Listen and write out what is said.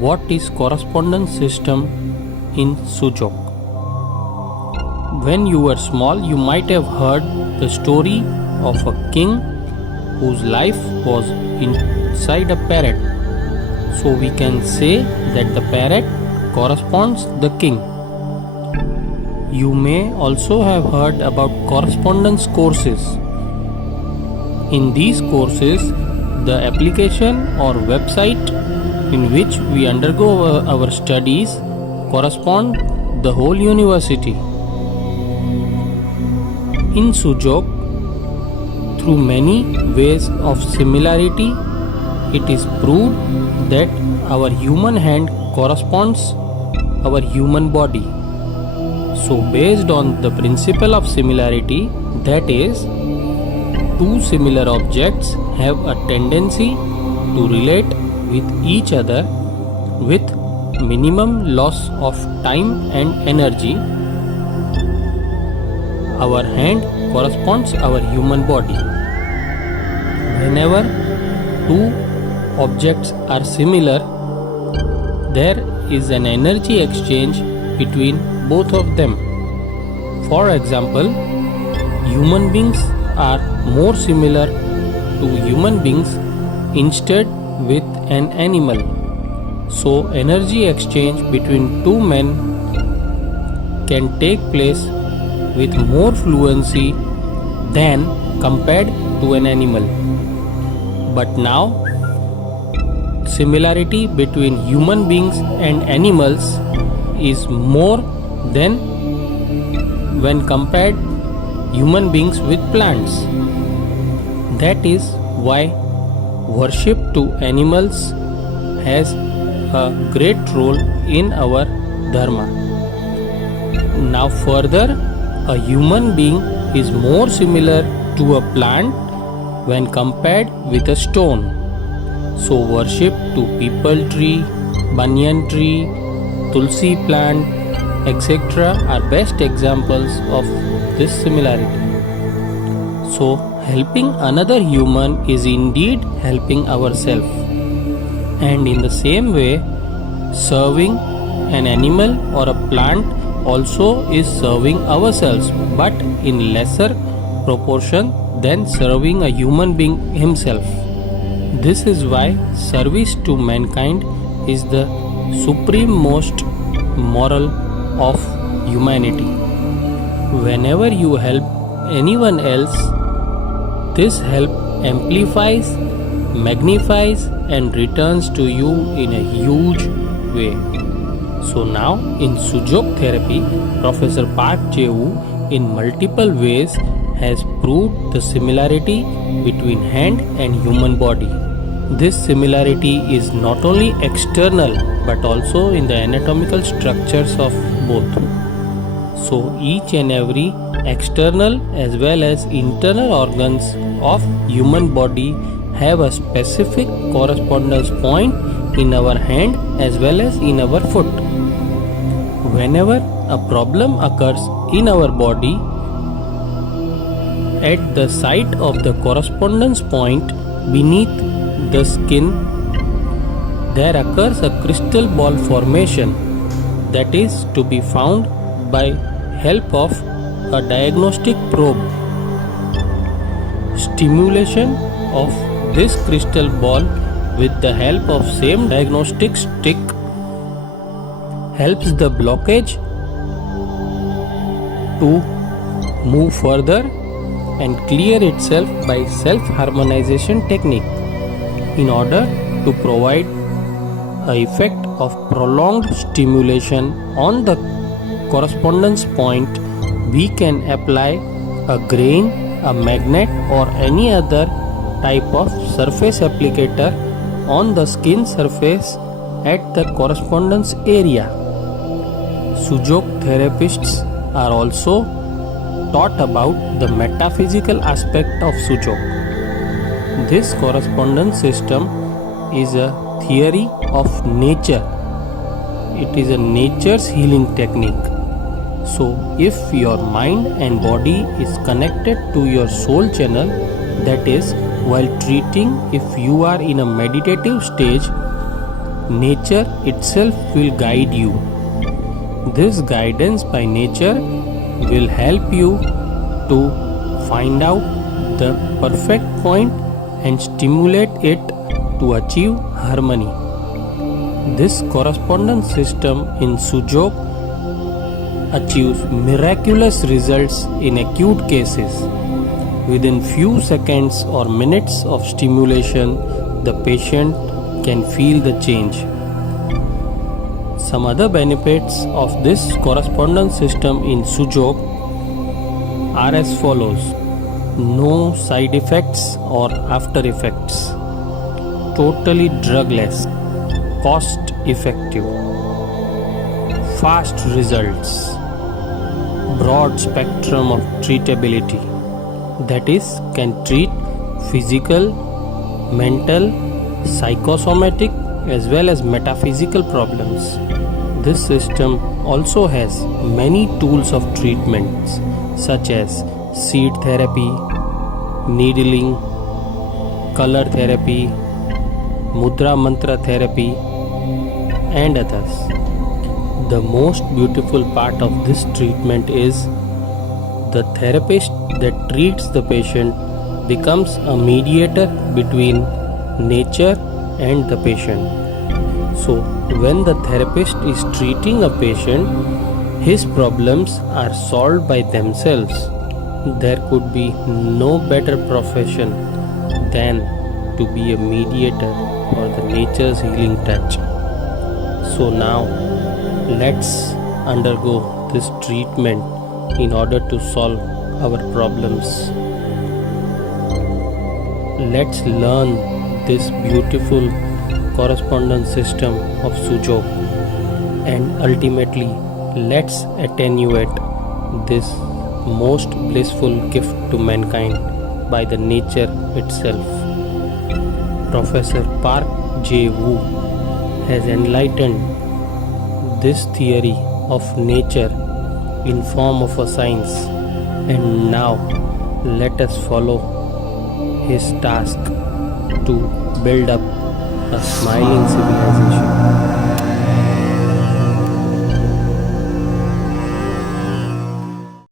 What is correspondence system in Sujok? When you were small, you might have heard the story of a king whose life was inside a parrot. So we can say that the parrot corresponds the king. You may also have heard about correspondence courses. In these courses, the application or website in which we undergo our studies correspond the whole university. In Sujok, through many ways of similarity, it is proved that our human hand corresponds our human body. So based on the principle of similarity, that is, two similar objects have a tendency to relate with each other with minimum loss of time and energy. Our hand corresponds our human body. Whenever two objects are similar, there is an energy exchange between both of them. For example, human beings are more similar to human beings instead with an animal. So energy exchange between two men can take place with more fluency than compared to an animal. But now, similarity between human beings and animals is more than when compared human beings with plants. That is why worship to animals has a great role in our dharma. Now further, a human being is more similar to a plant when compared with a stone. So worship to peepal tree, banyan tree, tulsi plant, etc. are best examples of this similarity. So helping another human is indeed helping ourselves. And in the same way, serving an animal or a plant also is serving ourselves, but in lesser proportion than serving a human being himself. This is why service to mankind is the supreme-most moral of humanity. Whenever you help anyone else, this help amplifies, magnifies and returns to you in a huge way. So now in Sujok therapy, Professor Park Jae-woo in multiple ways has proved the similarity between hand and human body. This similarity is not only external but also in the anatomical structures of both. So each and every external as well as internal organs of human body have a specific correspondence point in our hand as well as in our foot. Whenever a problem occurs in our body, at the site of the correspondence point beneath the skin, there occurs a crystal ball formation that is to be found by help of a diagnostic probe. Stimulation of this crystal ball with the help of same diagnostic stick helps the blockage to move further and clear itself by self-harmonization technique. In order to provide an effect of prolonged stimulation on the correspondence point, we can apply a grain, a magnet or any other type of surface applicator on the skin surface at the correspondence area. Sujok therapists are also taught about the metaphysical aspect of Sujok. This correspondence system is a theory of nature. It is a nature's healing technique. So, if your mind and body is connected to your soul channel, that is, while treating, if you are in a meditative stage, nature itself will guide you. This guidance by nature will help you to find out the perfect point and stimulate it to achieve harmony. This correspondence system in Sujok achieves miraculous results in acute cases. Within few seconds or minutes of stimulation, the patient can feel the change. Some other benefits of this correspondence system in Sujok are as follows: no side effects or after effects, totally drugless, cost effective, fast results, broad spectrum of treatability, that is, can treat physical, mental, psychosomatic as well as metaphysical problems. This system also has many tools of treatments such as seed therapy, needling, color therapy, mudra mantra therapy, and others. The most beautiful part of this treatment is the therapist that treats the patient becomes a mediator between nature and the patient. So, when the therapist is treating a patient, his problems are solved by themselves. There could be no better profession than to be a mediator for the nature's healing touch. So now, let's undergo this treatment in order to solve our problems. Let's learn this beautiful correspondence system of Sujok, and ultimately let's attenuate this most blissful gift to mankind by the nature itself. Professor Park J. Wu has enlightened this theory of nature in form of a science, and now let us follow his task to build up a smiling civilization.